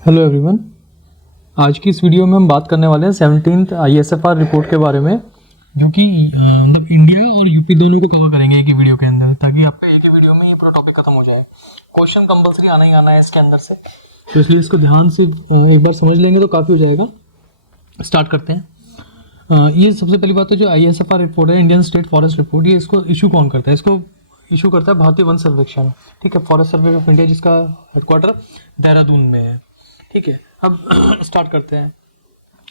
Hello everyone. आज की इस वीडियो में हम बात करने वाले हैं 17th ISFR रिपोर्ट के बारे में, जो कि मतलब इंडिया और यूपी दोनों को कवर करेंगे एक ही वीडियो के अंदर, ताकि आपका एक ही वीडियो में ये पूरा टॉपिक खत्म हो जाए। क्वेश्चन कंपलसरी आना ही आना है इसके अंदर से, तो इसलिए इसको ध्यान से एक बार समझ लेंगे तो काफ़ी हो जाएगा। स्टार्ट करते हैं। ये सबसे पहली बात है, जो ISFR रिपोर्ट है, इंडियन स्टेट फॉरेस्ट रिपोर्ट, ये इसको इशू कौन करता है? इसको इशू करता है भारतीय वन सर्वेक्षण, ठीक है, फॉरेस्ट सर्वे ऑफ इंडिया, जिसका हेडक्वार्टर देहरादून में है, ठीक है। अब स्टार्ट करते हैं।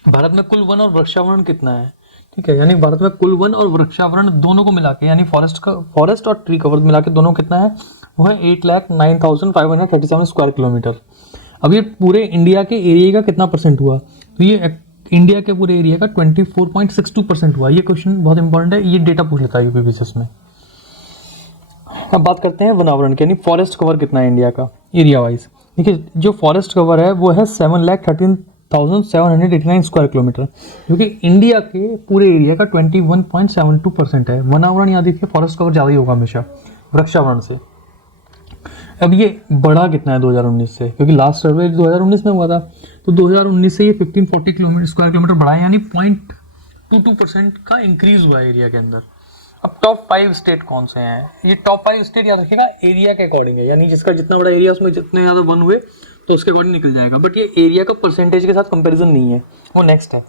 भारत में कुल वन और वृक्षावरण कितना है? ठीक है, यानी भारत में कुल वन और वृक्षावरण दोनों को मिला के, यानी फॉरेस्ट और ट्री कवर मिला के दोनों कितना है? वो है 8,09,537 स्क्वायर किलोमीटर। अब ये पूरे इंडिया के एरिया का कितना परसेंट हुआ? तो ये इंडिया के पूरे एरिया का 24.62% हुआ। ये क्वेश्चन बहुत इंपॉर्टेंट है, ये डेटा पूछ लेता है यूपी बेसिस में। अब बात करते हैं वनावरण की, यानी फॉरेस्ट कवर कितना है इंडिया का एरिया वाइज। देखिए, जो फॉरेस्ट कवर है वो है 7,13,789 स्क्वायर किलोमीटर, जो कि इंडिया के पूरे एरिया का 21.72% है। वनावरण याद रखिए, फॉरेस्ट कवर ज़्यादा ही होगा हमेशा वृक्षावरण से। अब ये बढ़ा कितना है 2019 से, क्योंकि लास्ट सर्वे 2019 में हुआ था, तो 2019 से ये 1540 किलोमीटर स्क्वायर किलोमीटर बढ़ा है, यानी 0.22% का इंक्रीज हुआ है एरिया के अंदर। अब टॉप 5 स्टेट कौन से हैं? ये टॉप 5 स्टेट याद रखिएगा एरिया के अकॉर्डिंग है, यानी जिसका जितना बड़ा एरिया उसमें जितने ज़्यादा वन हुए तो उसके अकॉर्डिंग निकल जाएगा, बट ये एरिया का परसेंटेज के साथ कंपैरिजन नहीं है, वो नेक्स्ट है।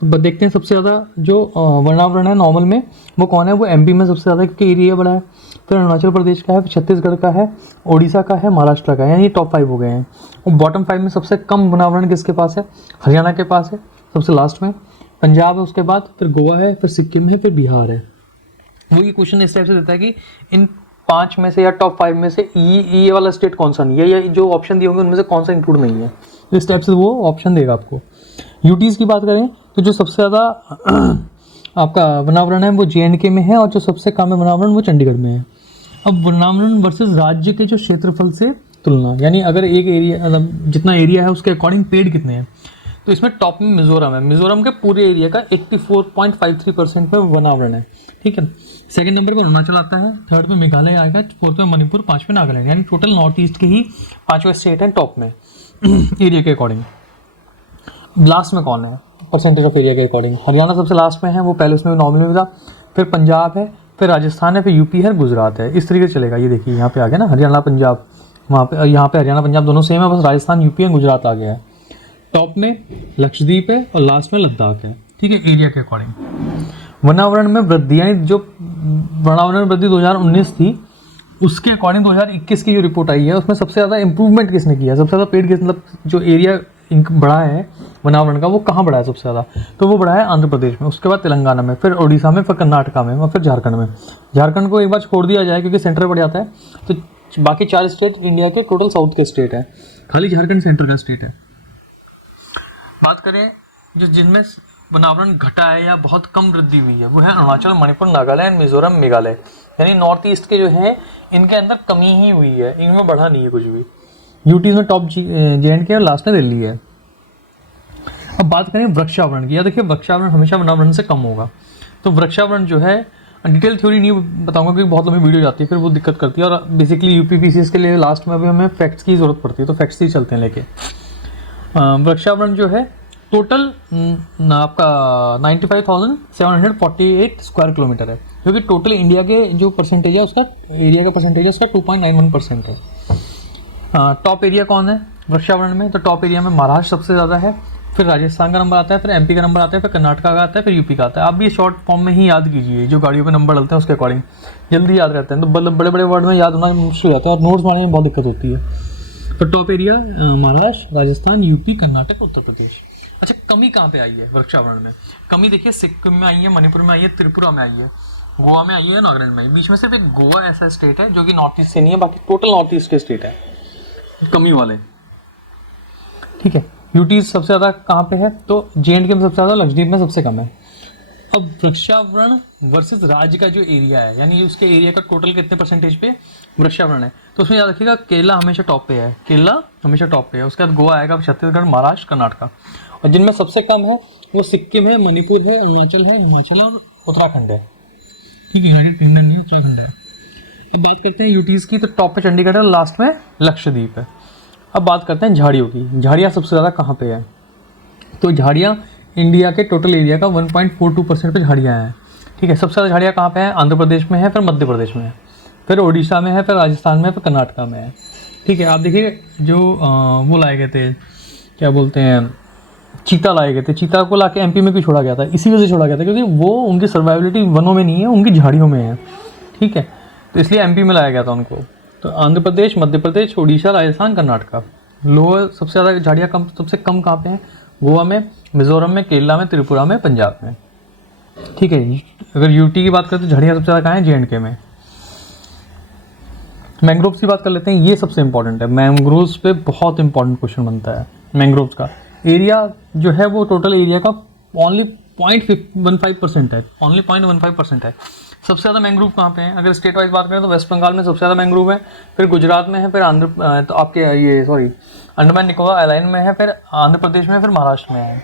तो देखते हैं सबसे ज़्यादा जो वनावरण है नॉर्मल में, वो कौन है? वो MP में सबसे ज़्यादा, क्योंकि एरिया बड़ा है, फिर अरुणाचल प्रदेश का है, फिर छत्तीसगढ़ का है, ओडिशा का है, महाराष्ट्र का है, यानी टॉप 5 हो गए हैं। और बॉटम 5 में सबसे कम वनावरण किसके पास है? हरियाणा के पास है सबसे लास्ट में, पंजाब है उसके बाद, फिर गोवा है, फिर सिक्किम है, फिर बिहार है। वो ये क्वेश्चन इस टाइप से देता है कि इन 5 में से या टॉप 5 में से ये वाला स्टेट कौन सा नहीं है, या जो ऑप्शन दिए होंगे उनमें से कौन सा इंक्लूड नहीं है। इस टाइप से वो ऑप्शन देगा आपको। यूटीज की बात करें तो जो सबसे ज़्यादा आपका वनावरण है वो JNK में है, और जो सबसे कम है वनावरण वो चंडीगढ़ में है। अब वनावरण वर्सेस राज्य के जो क्षेत्रफल से तुलना, यानी अगर एक एरिया, मतलब जितना एरिया है उसके अकॉर्डिंग पेड़ कितने हैं, तो इसमें टॉप में मिजोरम है। मिजोरम के पूरे एरिया का 84.53% में वनावरण है, ठीक है। सेकंड नंबर पर अरुणाचल आता है, थर्ड पे मेघालय आएगा, फोर्थ में मणिपुर, 5 में नागालैंड, यानी टोटल नॉर्थ ईस्ट के ही 5वें स्टेट हैं टॉप में एरिया के अकॉर्डिंग। लास्ट में कौन है परसेंटेज ऑफ एरिया के अकॉर्डिंग? हरियाणा सबसे लास्ट में है, वो पहले उसमें नॉर्मल में था, फिर पंजाब है, फिर राजस्थान है, फिर यूपी है, गुजरात है। इस तरीके से चलेगा। ये देखिए यहाँ पे आ गया ना हरियाणा पंजाब, वहाँ पे यहाँ पे हरियाणा पंजाब दोनों सेम है, बस राजस्थान यूपी है, गुजरात आ गया है। टॉप में लक्षद्वीप है और लास्ट में लद्दाख है, ठीक है, एरिया के अकॉर्डिंग। वनावरण में वृद्धि, यानी जो वनावरण वृद्धि 2019 थी उसके अकॉर्डिंग 2021 की जो रिपोर्ट आई है उसमें सबसे ज़्यादा इंप्रूवमेंट किसने किया, सबसे ज़्यादा पेड़ किस, मतलब जो एरिया बढ़ा है वनावरण का वो कहाँ बढ़ा है सबसे ज़्यादा? तो वो बढ़ा है आंध्र प्रदेश में, उसके बाद तेलंगाना में, फिर ओडिशा में, फिर कर्नाटका में, और फिर झारखंड में। झारखंड को एक बार छोड़ दिया जाए क्योंकि सेंटर बढ़ जाता है, तो बाकी 4 स्टेट इंडिया के टोटल साउथ के स्टेट है, खाली झारखंड सेंटर का स्टेट है। बात करें जो जिनमें वनावरण घटा है या बहुत कम वृद्धि हुई है, वो है अरुणाचल, मणिपुर, नागालैंड, मिजोरम, मेघालय, यानी नॉर्थ ईस्ट के जो है इनके अंदर कमी ही हुई है, इनमें बढ़ा नहीं है कुछ भी। यूटीज में टॉप JNK और लास्ट में दिल्ली है। अब बात करें वृक्षावरण की, या देखिए वृक्षावरण हमेशा वनावरण से कम होगा। तो वृक्षावरण जो है, डिटेल थ्योरी नहीं बताऊंगा क्योंकि बहुत लंबी वीडियो जाती है, फिर वो दिक्कत करती है, और बेसिकली UPPCS के लिए लास्ट में अभी हमें फैक्ट्स की जरूरत पड़ती है, तो फैक्ट्स ही चलते हैं लेके। वृक्षावरण जो है टोटल आपका 95,748 स्क्वायर किलोमीटर है, जो कि टोटल इंडिया के जो परसेंटेज है उसका, एरिया का परसेंटेज है उसका 2.91% है। टॉप एरिया कौन है वृक्षावरण में? तो टॉप एरिया में महाराष्ट्र सबसे ज़्यादा है, फिर राजस्थान का नंबर आता है, फिर MP का नंबर आता है, फिर कर्नाटका का आता है, फिर यूपी का आता है। आप भी शॉर्ट फॉर्म में ही याद कीजिए, जो गाड़ियों पे नंबर डलते हैं उसके अकॉर्डिंग जल्दी याद रहते हैं, तो बड़े बड़े वर्ड में याद होना मुश्किल हो जाता है और नोट्स बनाने में बहुत दिक्कत होती है। तो top area Maharashtra, Rajasthan, UP, Karnataka, Uttar Pradesh. अच्छा, कमी कहाँ पे आई है वृक्षावरण में? कमी देखिए सिक्किम में आई है, मणिपुर में आई है, त्रिपुरा में आई है, गोवा में आई है, नागालैंड में आई है। बीच में सिर्फ एक गोवा ऐसा स्टेट है जो कि नॉर्थ ईस्ट से नहीं है, बाकी टोटल नॉर्थ ईस्ट के स्टेट है कमी वाले, ठीक है। यूटी सबसे ज़्यादा कहाँ पे है? तो JNK में सबसे ज़्यादा, लक्षद्वीप में सबसे कम है। अब वृक्षावरण वर्सेस राज्य का जो एरिया है, यानी उसके एरिया का टोटल कितने परसेंटेज पे वृक्षावरण है, तो उसमें याद रखिएगा केरला हमेशा टॉप पे है, केरला हमेशा टॉप पे है, उसके बाद गोवा आएगा, छत्तीसगढ़, महाराष्ट्र, कर्नाटका, और जिनमें सबसे कम है वो सिक्किम है, मणिपुर है, अरुणाचल है, हिमाचल और उत्तराखंड है, ठीक है, यूनाइटेड किंगडम में उत्तराखंड है। अब बात करते हैं यूटीज की, तो टॉप पे चंडीगढ़ है, लास्ट में लक्षद्वीप है। अब बात करते हैं झाड़ियों की। झाड़ियाँ सबसे ज़्यादा कहाँ पे है? तो झाड़ियाँ इंडिया के टोटल एरिया का 1.42% पे झाड़ियाँ हैं। ठीक है, सबसे ज़्यादा झाड़ियाँ कहाँ पे हैं? आंध्र प्रदेश में है, फिर मध्य प्रदेश में है, फिर उड़ीसा में है, फिर राजस्थान में है, फिर कर्नाटका में है। ठीक है, आप देखिए जो वो लाए गए थे, क्या बोलते हैं, चीता लाए गए थे। चीता को लाके एमपी में क्यों छोड़ा गया था? इसी वजह से छोड़ा गया था क्योंकि वो उनकी सर्वाइवलिटी वनों में नहीं है, उनकी झाड़ियों में है। ठीक है, तो इसलिए एमपी में लाया गया था उनको। तो आंध्र प्रदेश, मध्य प्रदेश, उड़ीसा, राजस्थान, कर्नाटका। लोअर सबसे ज़्यादा झाड़ियाँ कम, सबसे कम कहाँ पे हैं? गोवा में, मिजोरम में, केरला में, त्रिपुरा में, पंजाब में। ठीक है, अगर यूटी की बात करें तो झाड़ियाँ सबसे ज़्यादा कहाँ हैं? जेएंडके में। मैंग्रोव्स की बात कर लेते हैं, ये सबसे इंपॉर्टेंट है। मैंग्रोव्स पे बहुत इंपॉर्टेंट क्वेश्चन बनता है। मैंग्रोव्स का एरिया जो है वो टोटल एरिया का ओनली 0.15% है, ओनली 0.15% है। सबसे ज़्यादा मैंग्रोव कहाँ पे हैं? अगर स्टेट वाइज बात करें तो वेस्ट बंगाल में सबसे ज़्यादा मैंग्रोव है, फिर गुजरात में है, फिर तो आपके ये अंडमान निकोबार आइलैंड में है, फिर आंध्र प्रदेश में है, फिर महाराष्ट्र में है।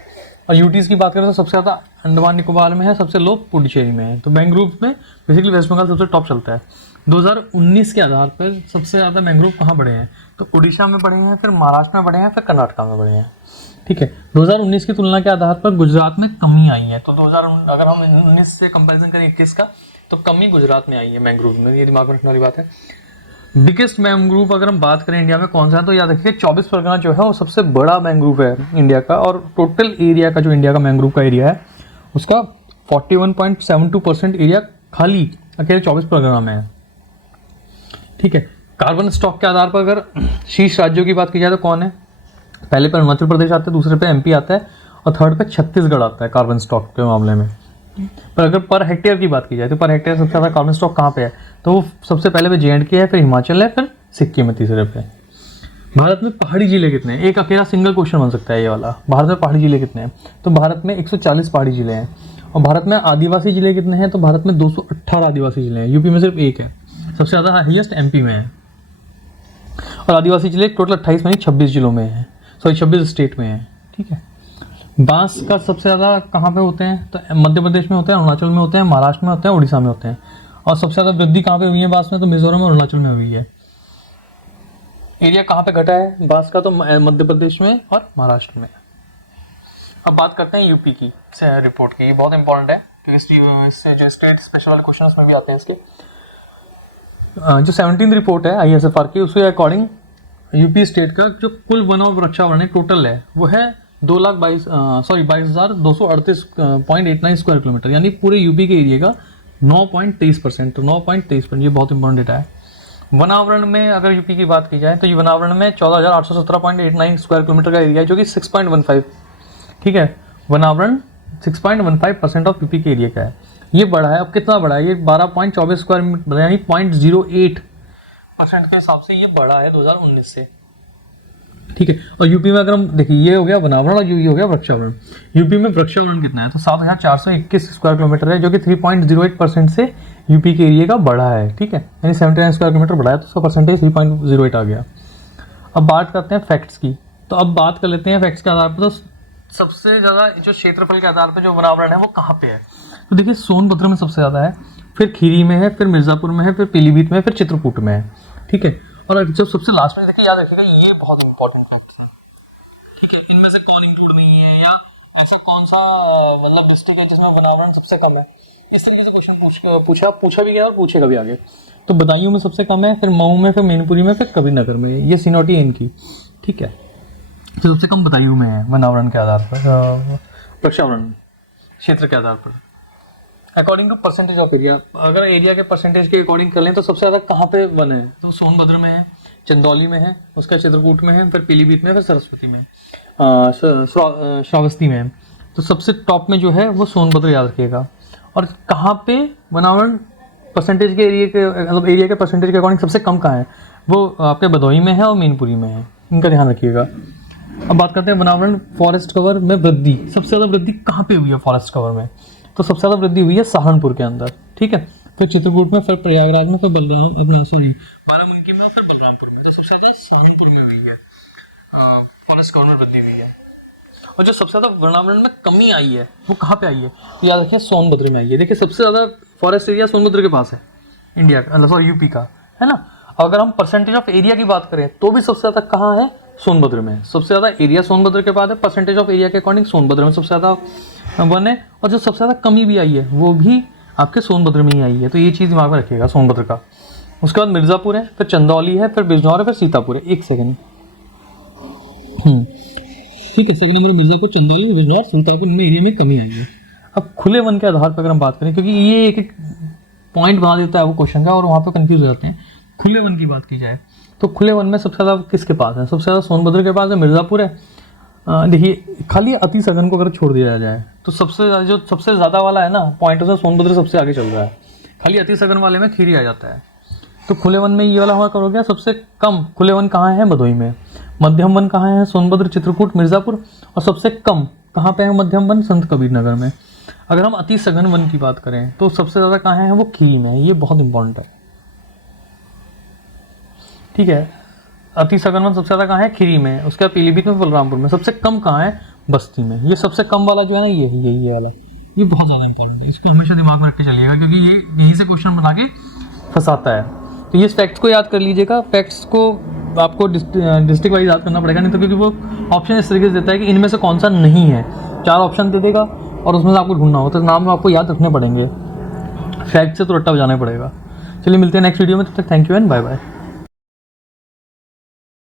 और यूटीज़ की बात करें तो सबसे ज़्यादा अंडमान निकोबार में है, सबसे लो पुडुचेरी में है। तो मैंग्रोव में बेसिकली वेस्ट बंगाल सबसे टॉप चलता है। 2019 के आधार पर सबसे ज़्यादा मैंग्रोव कहाँ बढ़े हैं? तो उड़ीसा में बढ़े हैं, फिर महाराष्ट्र में बढ़े हैं, फिर कर्नाटका में बढ़े हैं। ठीक है, 2019 की तुलना के आधार पर गुजरात में कमी आई है। तो 2019 अगर हम 19 से कंपैरिजन करें 21 का, तो कमी गुजरात में आई है मैंग्रोव में, ये दिमाग में रखने वाली बात है। बिगेस्ट मैंग्रोव अगर हम बात करें इंडिया में कौन सा है, तो याद रखिए 24 परगना जो है वो सबसे बड़ा मैंग्रोव है इंडिया का। और टोटल एरिया का जो इंडिया का मैंग्रोव का एरिया है उसका 41.72% एरिया खाली अकेले 24 परगना में है। ठीक है, कार्बन स्टॉक के आधार पर अगर शीर्ष राज्यों की बात की जाए तो कौन है? पहले पे अरुणाचल प्रदेश आता है, दूसरे पे एमपी आता है, और थर्ड पे छत्तीसगढ़ आता है कार्बन स्टॉक के मामले में। पर अगर पर हेक्टेयर की बात की जाए तो पर हेक्टेयर सबसे ज़्यादा कार्बन स्टॉक कहाँ पे है? तो वो सबसे पहले पे जेएंडके है, फिर हिमाचल है, फिर सिक्किम है तीसरे पे। भारत में पहाड़ी जिले कितने हैं? एक अकेला सिंगल क्वेश्चन बन सकता है ये वाला। भारत में पहाड़ी जिले कितने हैं? तो भारत में 140 पहाड़ी जिले हैं। और भारत में आदिवासी जिले कितने हैं? तो भारत में 218 आदिवासी जिले हैं। यूपी में सिर्फ एक है, सबसे ज़्यादा हाईएस्ट एमपी में है। और आदिवासी जिले टोटल 28 में 26 जिलों में है, 26 स्टेट में है। ठीक है, बांस का सबसे ज़्यादा कहाँ पे होते हैं? तो मध्य प्रदेश में होते हैं, अरुणाचल में होते हैं, महाराष्ट्र में होते हैं, उड़ीसा में होते हैं। और सबसे ज़्यादा वृद्धि कहाँ पे हुई है बांस में? तो मिजोरम और अरुणाचल में हुई है। एरिया कहाँ पे घटा है बांस का? तो मध्य प्रदेश में और महाराष्ट्र में। अब बात करते हैं यूपी की रिपोर्ट की, ये बहुत इंपॉर्टेंट है क्योंकि इससे जो स्टेट स्पेशल वाले क्वेश्चन में भी आते हैं इसके। जो 17th रिपोर्ट है ISFR की, उसके अकॉर्डिंग यूपी स्टेट का जो कुल वन और वृक्षावरण है टोटल है वो है 22,238.89 स्क्वायर किलोमीटर, यानी पूरे यूपी के एरिया का 9.23%। तो 9.23%, ये बहुत इंपॉर्टेंट डेटा है। वनावरण में अगर यूपी की बात की जाए तो ये वनावरण में 14,817.89 स्क्वायर किलोमीटर का एरिया है, जो कि 6.15, ठीक है, वनावरण 6.15% ऑफ यूपी के एरिया का है। ये बड़ा है। अब कितना बड़ा है? ये 12.24 स्क्वायर मीटर, यानी 0.08% के हिसाब से ये बड़ा है 2019 से। ठीक है, और यूपी में अगर हम देखिए, ये हो गया वनावरण और ये हो गया वृक्षावरण। यूपी में वृक्षावरण कितना है? तो 7,421 स्क्वायर किलोमीटर है, जो कि 3.08% से यूपी के एरिया का बढ़ा है। ठीक है, यानी 79 स्क्वायर किलोमीटर बढ़ा है, तो उसका परसेंटेज 3.08 आ गया। अब बात करते हैं फैक्ट्स की। तो अब बात कर लेते हैं फैक्ट्स के आधार पर, तो सबसे ज़्यादा जो क्षेत्रफल के आधार पर जो वनावरण है वो कहाँ पे है? तो देखिए सोनभद्र में सबसे ज़्यादा है, फिर खीरी में है, फिर मिर्ज़ापुर में है, फिर पीलीभीत में है, फिर चित्रकूट में है। ठीक है, और जब सबसे लास्ट में देखिए, याद रखिएगा ये बहुत इंपॉर्टेंट फैक्ट है। ठीक है, इनमें से कौन इंक्लूड नहीं है, या ऐसा कौन सा मतलब डिस्ट्रिक्ट है जिसमें वनावरण सबसे कम है? इस तरीके से क्वेश्चन पूछा भी गया और पूछेगा भी आगे। तो बदायूं में सबसे कम है, फिर मऊ में, फिर मैनपुरी में, फिर कबीरनगर में। ये सीनोटी है इनकी। ठीक है, तो सबसे कम बदायूं में है वनावरण के आधार पर, वृक्षावरण क्षेत्र के आधार पर, according to percentage of area. अगर एरिया के परसेंटेज के अकॉर्डिंग कर लें तो सबसे ज़्यादा कहाँ पे वन है? तो सोनभद्र में है, चंदौली में है, उसका चित्रकूट में है, फिर पीलीभीत में, फिर सरस्वती में, श्रावस्ती में है। तो सबसे टॉप में जो है वो सोनभद्र, याद रखिएगा। और कहाँ पे वनावरण परसेंटेज के एरिया के, मतलब एरिया के परसेंटेज के अकॉर्डिंग सबसे कम कहाँ है? वो आपके भदोही में है और मैनपुरी में है, इनका ध्यान रखिएगा। अब बात करते हैं वनावरण फॉरेस्ट कवर में वृद्धि। सबसे ज़्यादा वृद्धि कहाँ पे हुई है फॉरेस्ट कवर में? तो सबसे ज़्यादा वृद्धि हुई है सहारनपुर के अंदर। ठीक है, फिर चित्रकूट में, फिर प्रयागराज में, फिर बाराबंकी में, फिर बलरामपुर में। तो सबसे ज़्यादा सहारनपुर में हुई है फॉरेस्ट कवर में वृद्धि हुई है। और जो सबसे ज़्यादा वनावरण में कमी आई है वो कहाँ पे आई है? तो याद रखिए सोनभद्र में आई है। देखिए सबसे ज़्यादा फॉरेस्ट एरिया सोनभद्र के पास है इंडिया का, यूपी का, है ना। अगर हम परसेंटेज ऑफ एरिया की बात करें तो भी सबसे ज़्यादा कहाँ है? सोनभद्र में। सबसे ज़्यादा एरिया सोनभद्र के बाद है, परसेंटेज ऑफ एरिया के अकॉर्डिंग सोनभद्र में सबसे ज़्यादा वन है, और जो सबसे ज़्यादा कमी भी आई है वो भी आपके सोनभद्र में ही आई है। तो ये चीज़ दिमाग में रखिएगा सोनभद्र का। उसके बाद मिर्ज़ापुर है, फिर चंदौली है, फिर बिजनौर है, फिर सीतापुर है। एक सेकेंड, ठीक है, सेकंड नंबर मिर्ज़ापुर, चंदौली, बिजनौर, सीतापुर, इनमें एरिया में कमी आई है। अब खुले वन के आधार पर अगर हम बात करें, क्योंकि ये एक एक पॉइंट बना देता है वो क्वेश्चन का और वहाँ पे कंफ्यूज हो जाते हैं। खुले वन की बात की जाए तो खुले वन में सबसे ज़्यादा किसके पास है? सबसे ज़्यादा सोनभद्र के पास है, मिर्ज़ापुर है। देखिए खाली अति सघन को अगर छोड़ दिया जाए तो सबसे ज़्यादा वाला है ना पॉइंट, उसमें सोनभद्र सबसे आगे चल रहा है। खाली अति सघन वाले में खीरी आ जाता है। तो खुले वन में ये वाला हुआ करोगे। सबसे कम खुले वन कहाँ है? भदोही में। मध्यम वन कहाँ है? सोनभद्र, चित्रकूट, मिर्ज़ापुर। और सबसे कम कहाँ पे है मध्यम वन? संत कबीर नगर में। अगर हम अति सघन वन की बात करें तो सबसे ज़्यादा कहाँ है? वो खीरी में है। ये बहुत इंपॉर्टेंट है, ठीक है। अति सघन वन सबसे ज़्यादा कहाँ है? खीरी में। उसके बाद पीलीभीत में, बलरामपुर में। सबसे कम कहाँ है? बस्ती में। ये सबसे कम वाला जो है ना, ये वाला, ये बहुत ज़्यादा इंपॉर्टेंट है। इसको हमेशा दिमाग में रख के चलिएगा, क्योंकि ये यहीं से क्वेश्चन बना के फंसाता है। तो ये फैक्ट्स को याद कर लीजिएगा। फैक्ट्स को आपको डिस्ट्रिक्ट वाइज याद करना पड़ेगा, नहीं तो क्योंकि वो ऑप्शन इस तरीके से देता है कि इनमें से कौन सा नहीं है। 4 ऑप्शन दे देगा और उसमें से आपको ढूंढना होता है। तो नाम आपको याद रखने पड़ेंगे, फैक्ट से तो रट्टा बजाना पड़ेगा। चलिए मिलते हैं नेक्स्ट वीडियो में, तब तक thank you and bye bye.